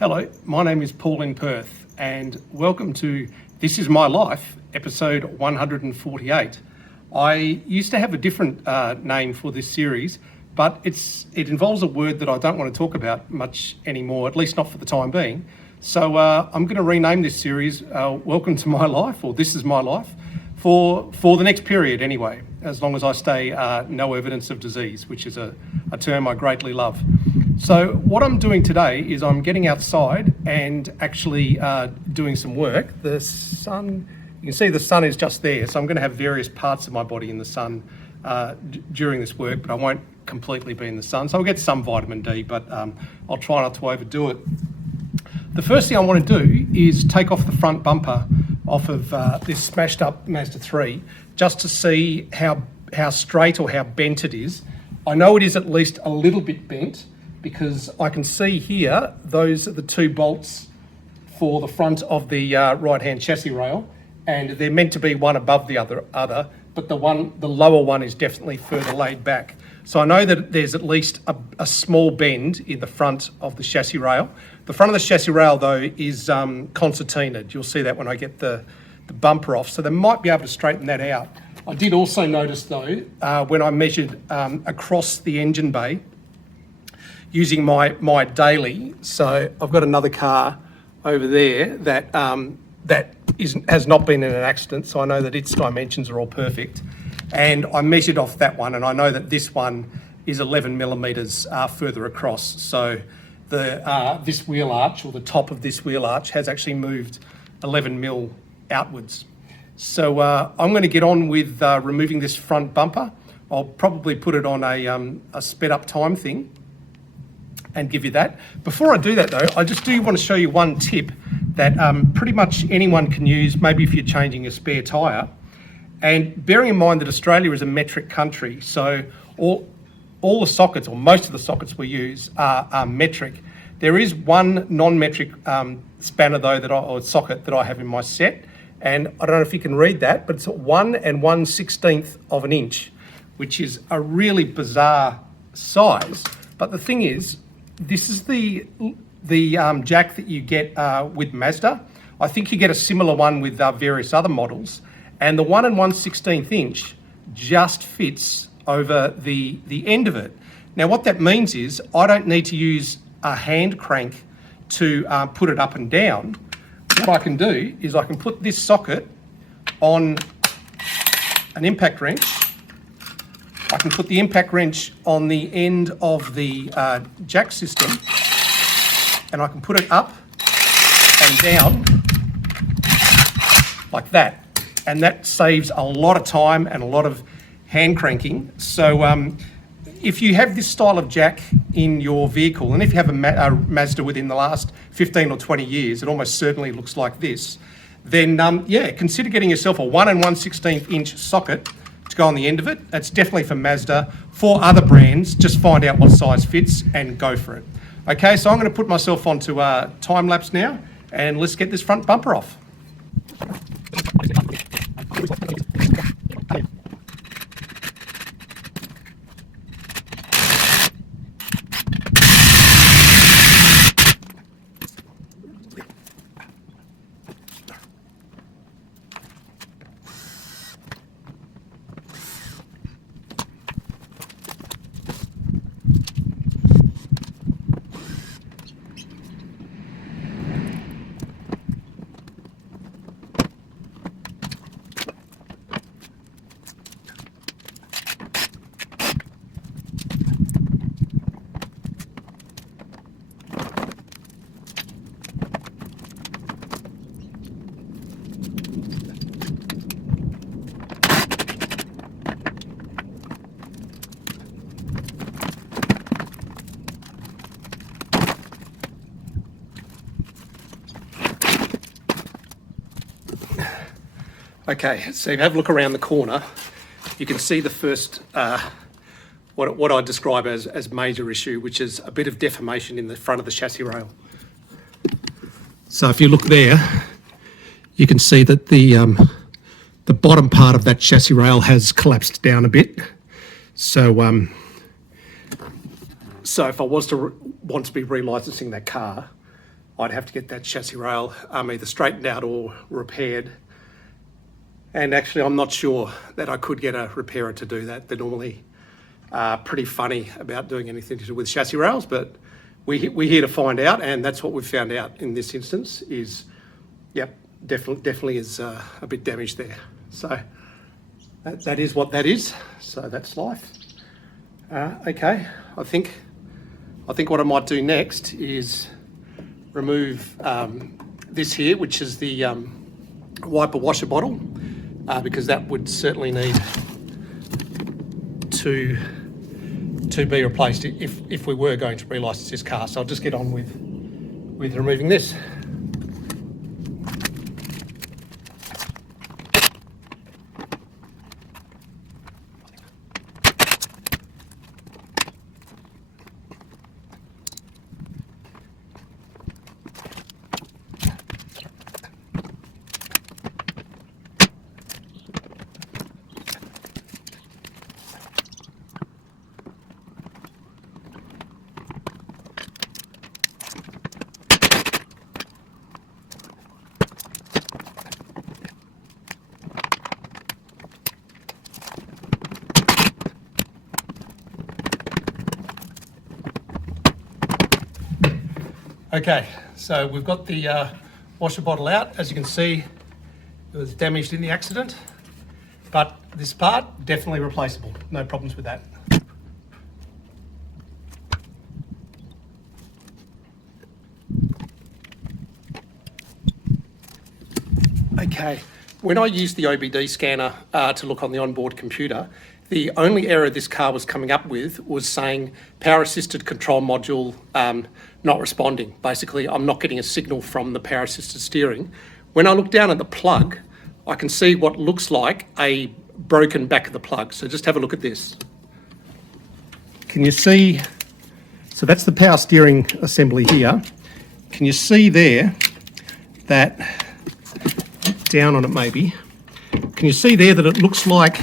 Hello, my name is Paul in Perth, and welcome to This Is My Life, episode 148. I used to have a different name for this series, but it involves a word that I don't want to talk about much anymore, at least not for the time being. So I'm going to rename this series Welcome to My Life, or This Is My Life, for the next period anyway, as long as I stay no evidence of disease, which is a term I greatly love. So what I'm doing today is I'm getting outside and actually doing some work. The sun, you can see the sun is just there, so I'm going to have various parts of my body in the sun during this work, but I won't completely be in the sun. So I'll get some vitamin D, but I'll try not to overdo it. The first thing I want to do is take off the front bumper off of this smashed up Mazda 3, just to see how straight or how bent it is. I know it is at least a little bit bent, because I can see here, those are the two bolts for the front of the right-hand chassis rail, and they're meant to be one above the other, but the lower one is definitely further laid back. So I know that there's at least a small bend in the front of the chassis rail. The front of the chassis rail, though, is concertinaed. You'll see that when I get the bumper off, so they might be able to straighten that out. I did also notice, though, when I measured across the engine bay, using my daily, so I've got another car over there that has not been in an accident, so I know that its dimensions are all perfect. And I measured off that one, and I know that this one is 11 millimetres further across. So this wheel arch, or the top of this wheel arch, has actually moved 11 mil outwards. So I'm going to get on with removing this front bumper. I'll probably put it on a sped up time thing and give you that. Before I do that though, I just do want to show you one tip that pretty much anyone can use, maybe if you're changing a spare tyre. And bearing in mind that Australia is a metric country, so all the sockets, or most of the sockets we use are metric. There is one non-metric spanner though, or socket that I have in my set, and I don't know if you can read that, but it's 1 1/16 of an inch, which is a really bizarre size. But the thing is, this is the jack that you get with Mazda. I think you get a similar one with various other models, and the 1 1/16 inch just fits over the end of it. Now what that means is I don't need to use a hand crank to put it up and down. What I can do is I can put this socket on an impact wrench. I can put the impact wrench on the end of the jack system, and I can put it up and down like that. And that saves a lot of time and a lot of hand cranking. So if you have this style of jack in your vehicle, and if you have a Mazda within the last 15 or 20 years, it almost certainly looks like this, then yeah, consider getting yourself a 1 1/16 inch socket to go on the end of it. That's definitely for Mazda. For other brands, just find out what size fits and go for it. Okay, so I'm going to put myself onto time lapse now, and let's get this front bumper off. Okay, so if you have a look around the corner, you can see the first, what I describe as major issue, which is a bit of deformation in the front of the chassis rail. So if you look there, you can see that the bottom part of that chassis rail has collapsed down a bit. So if I was to want to be relicensing that car, I'd have to get that chassis rail either straightened out or repaired. And actually, I'm not sure that I could get a repairer to do that. They're normally pretty funny about doing anything to do with chassis rails, but we're here to find out, and that's what we've found out in this instance is, yep, definitely is a bit damaged there. So that is what that is. So that's life. Okay, I think what I might do next is remove this here, which is the wiper washer bottle, because that would certainly need to be replaced if we were going to relicense this car. So I'll just get on with removing this. Okay, so we've got the washer bottle out. As you can see, it was damaged in the accident, but this part, definitely replaceable. No problems with that. Okay, when I used the OBD scanner to look on the onboard computer, the only error this car was coming up with was saying power assisted control module not responding. Basically, I'm not getting a signal from the power assisted steering. When I look down at the plug, I can see what looks like a broken back of the plug. So just have a look at this. Can you see? So that's the power steering assembly here. Can you see there that, down on it maybe, can you see there that it looks like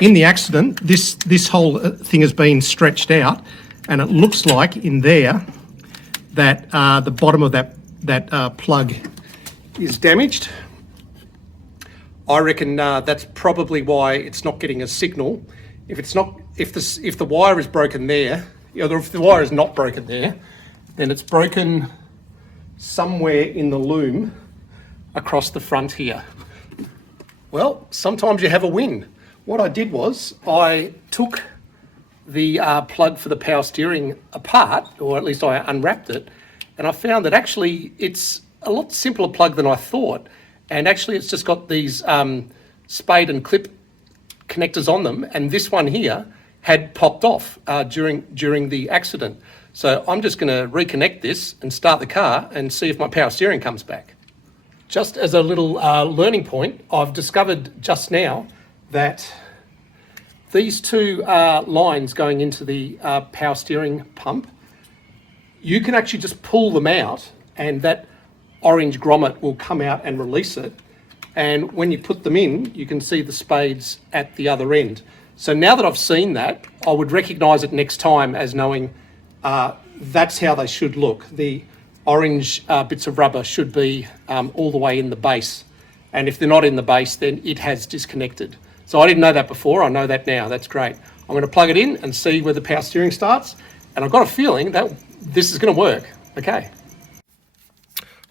in the accident, this whole thing has been stretched out, and it looks like in there that the bottom of that plug is damaged. I reckon that's probably why it's not getting a signal. If the wire is broken there, or if the wire is not broken there, then it's broken somewhere in the loom across the front here. Well, sometimes you have a win. What I did was I took the plug for the power steering apart, or at least I unwrapped it, and I found that actually it's a lot simpler plug than I thought. And actually it's just got these spade and clip connectors on them, and this one here had popped off during the accident. So I'm just going to reconnect this and start the car and see if my power steering comes back. Just as a little learning point, I've discovered just now that these two lines going into the power steering pump, you can actually just pull them out, and that orange grommet will come out and release it. And when you put them in, you can see the spades at the other end. So now that I've seen that, I would recognise it next time as knowing that's how they should look. The orange bits of rubber should be all the way in the base. And if they're not in the base, then it has disconnected. So I didn't know that before, I know that now, that's great. I'm going to plug it in and see where the power steering starts, and I've got a feeling that this is going to work. Okay.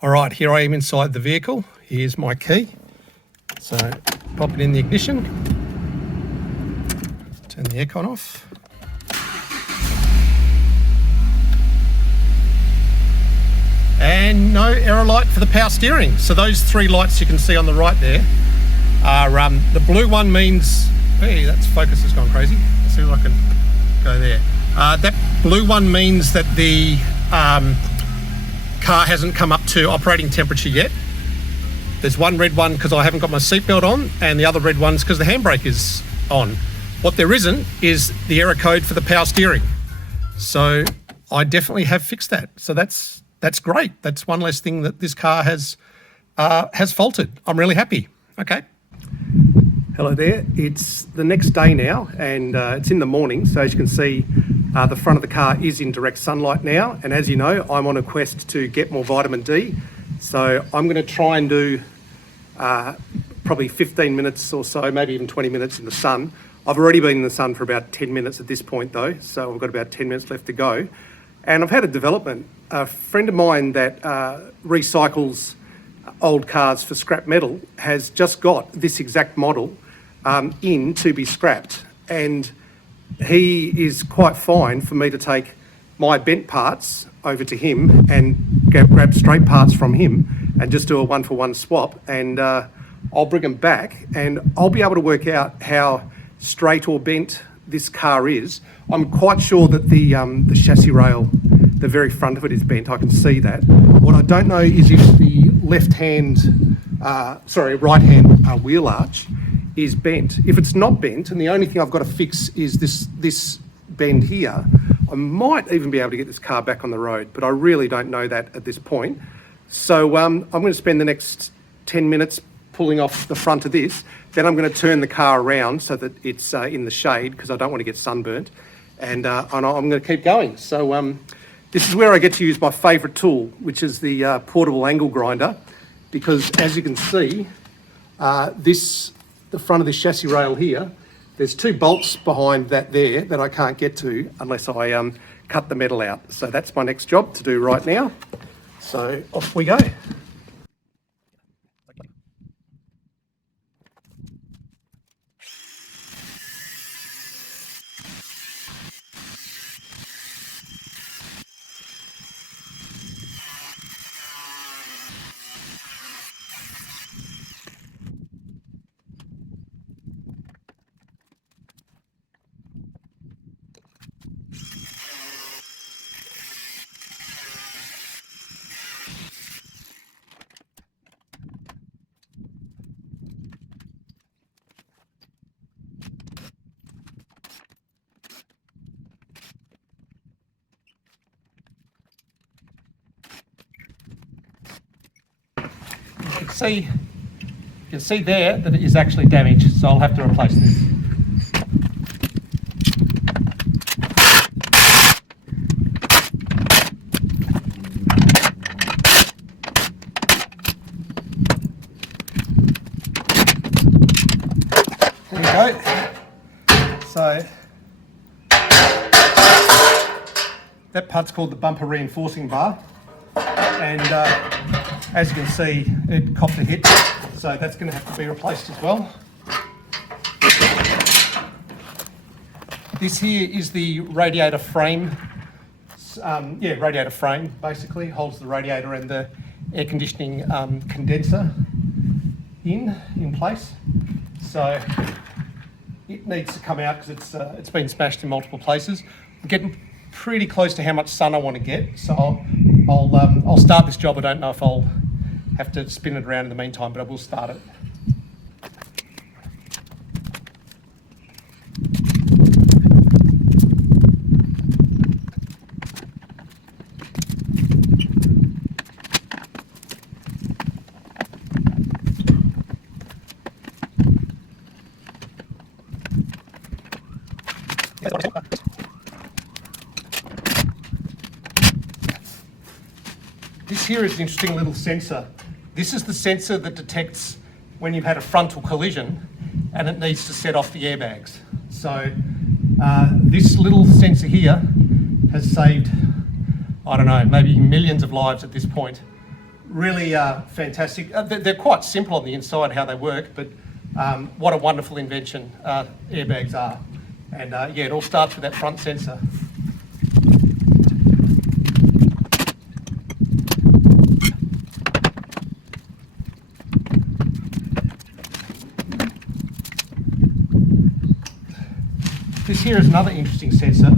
All right, here I am inside the vehicle. Here's my key. So pop it in the ignition, turn the aircon off. And no error light for the power steering. So those three lights you can see on the right there are, the blue one means, hey, that's focus has gone crazy. Let's see if I can go there. That blue one means that the car hasn't come up to operating temperature yet. There's one red one because I haven't got my seatbelt on, and the other red one's because the handbrake is on. What there isn't is the error code for the power steering. So I definitely have fixed that. So that's great. That's one less thing that this car has faulted. I'm really happy. Okay. Hello there. It's the next day now, and it's in the morning. So as you can see, The front of the car is in direct sunlight now, and as you know, I'm on a quest to get more vitamin D. So I'm going to try and do probably 15 minutes or so, maybe even 20 minutes in the sun. I've already been in the sun for about 10 minutes at this point though, so I've got about 10 minutes left to go. And I've had a development. A friend of mine that recycles old cars for scrap metal has just got this exact model in to be scrapped. And he is quite fine for me to take my bent parts over to him and grab straight parts from him and just do a one-for-one swap, and I'll bring them back and I'll be able to work out how straight or bent this car is. I'm quite sure that the chassis rail, the very front of it, is bent. I can see that. What I don't know is if the right hand wheel arch is bent. If it's not bent, and the only thing I've got to fix is this bend here, I might even be able to get this car back on the road, but I really don't know that at this point. So I'm going to spend the next 10 minutes pulling off the front of this. Then I'm going to turn the car around so that it's in the shade, because I don't want to get sunburnt, and I'm going to keep going. So this is where I get to use my favourite tool, which is the portable angle grinder, because as you can see, the front of this chassis rail here, there's two bolts behind that there that I can't get to unless I cut the metal out. So that's my next job to do right now. So off we go. You can see there that it is actually damaged, so I'll have to replace this. There we go. So that part's called the bumper reinforcing bar, and as you can see, it copped a hit, so that's going to have to be replaced as well. This here is the radiator frame. Radiator frame basically holds the radiator and the air conditioning condenser in place. So it needs to come out because it's been smashed in multiple places. I'm getting pretty close to how much sun I want to get, so I'll start this job. I don't know if I'll have to spin it around in the meantime, but I will start it. This here is an interesting little sensor. This is the sensor that detects when you've had a frontal collision and it needs to set off the airbags. So this little sensor here has saved, I don't know, maybe millions of lives at this point. Really fantastic. They're quite simple on the inside how they work, but what a wonderful invention airbags are. And it all starts with that front sensor. This here is another interesting sensor.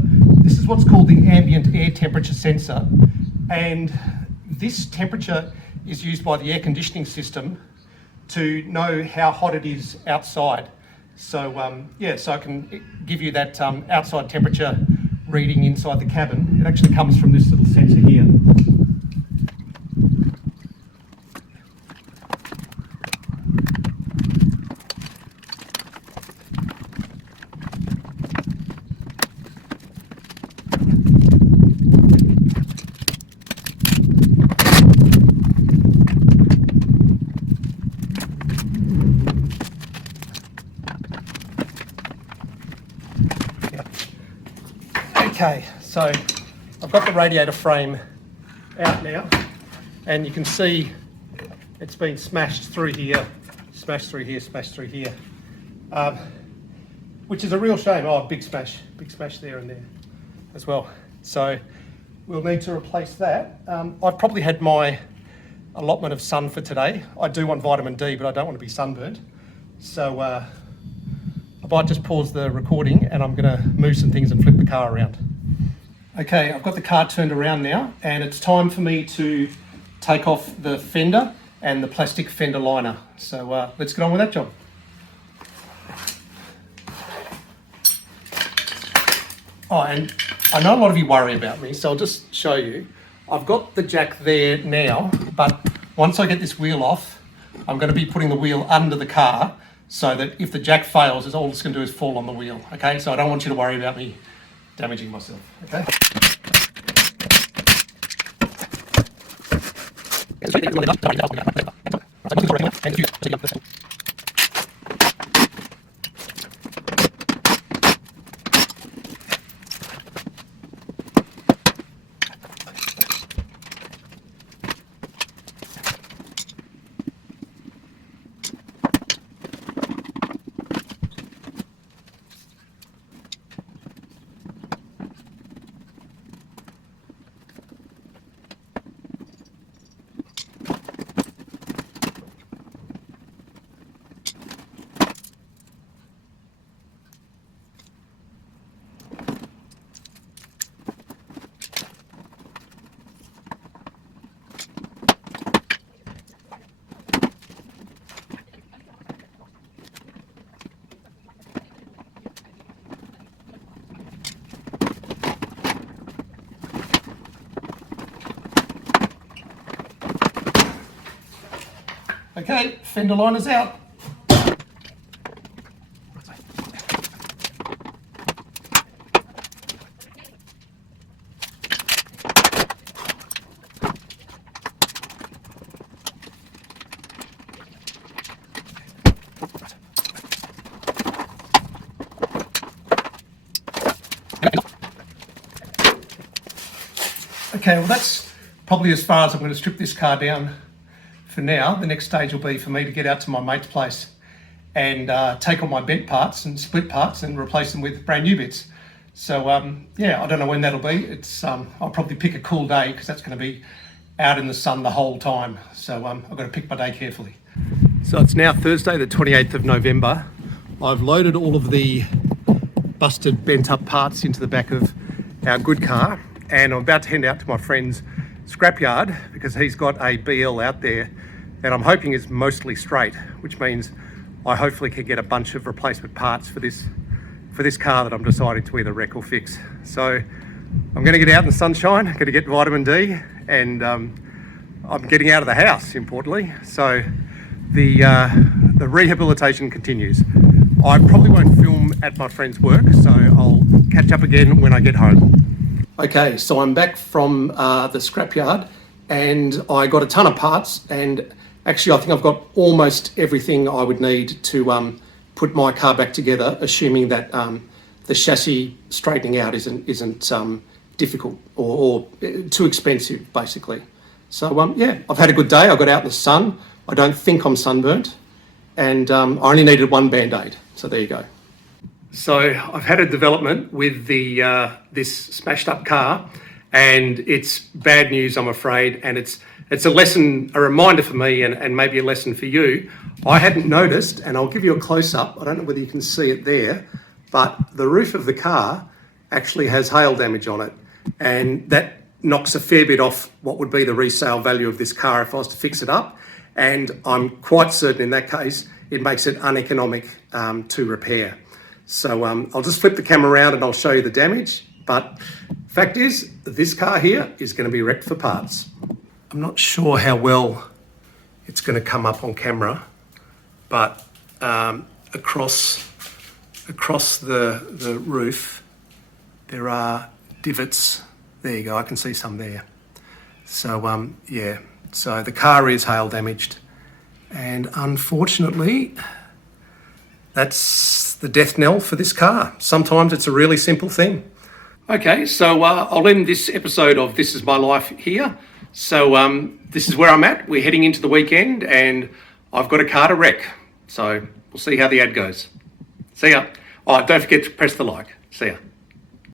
This is what's called the ambient air temperature sensor, and this temperature is used by the air conditioning system to know how hot it is outside. So so I can give you that outside temperature reading inside the cabin. It actually comes from this little sensor here. Okay, so I've got the radiator frame out now, and you can see it's been smashed through here, smashed through here, smashed through here, which is a real shame. Oh, big smash there and there as well. So we'll need to replace that. I've probably had my allotment of sun for today. I do want vitamin D, but I don't want to be sunburnt. So I might just pause the recording and I'm going to move some things and flip the car around. Okay, I've got the car turned around now, and it's time for me to take off the fender and the plastic fender liner. So let's get on with that job. Oh, and I know a lot of you worry about me, so I'll just show you. I've got the jack there now, but once I get this wheel off, I'm going to be putting the wheel under the car so that if the jack fails, all it's going to do is fall on the wheel, okay? So I don't want you to worry about me damaging myself, okay? Okay, fender liner's out. Okay, well that's probably as far as I'm going to strip this car down for now. The next stage will be for me to get out to my mate's place and take all my bent parts and split parts and replace them with brand new bits. So yeah, I don't know when that'll be. It's I'll probably pick a cool day because that's going to be out in the sun the whole time. So I've got to pick my day carefully. So it's now Thursday the 28th of November. I've loaded all of the busted bent up parts into the back of our good car, and I'm about to head out to my friend's scrapyard because he's got a BL out there that I'm hoping is mostly straight, which means I hopefully can get a bunch of replacement parts for this car that I'm deciding to either wreck or fix. So I'm going to get out in the sunshine, I'm going to get vitamin D, and I'm getting out of the house, importantly. So the rehabilitation continues. I probably won't film at my friend's work, so I'll catch up again when I get home. Okay, so I'm back from the scrapyard, and I got a ton of parts, and actually I think I've got almost everything I would need to put my car back together, assuming that the chassis straightening out isn't difficult or too expensive, basically. So yeah, I've had a good day. I got out in the sun. I don't think I'm sunburnt, and I only needed one Band-Aid. So there you go. So I've had a development with the this smashed up car, and it's bad news, I'm afraid, and it's a lesson, a reminder for me, and maybe a lesson for you. I hadn't noticed, and I'll give you a close-up. I don't know whether you can see it there, but the roof of the car actually has hail damage on it, and that knocks a fair bit off what would be the resale value of this car if I was to fix it up, and I'm quite certain in that case it makes it uneconomic to repair. So I'll just flip the camera around and I'll show you the damage, but fact is, this car here is going to be wrecked for parts. I'm not sure how well it's going to come up on camera, but across the roof there are divots. There you go, I can see some there. So yeah, so the car is hail damaged, and unfortunately that's the death knell for this car. Sometimes it's a really simple thing. Okay, so I'll end this episode of This Is My Life here. So this is where I'm at. We're heading into the weekend and I've got a car to wreck. So we'll see how the ad goes. See ya. Oh, don't forget to press the like. See ya.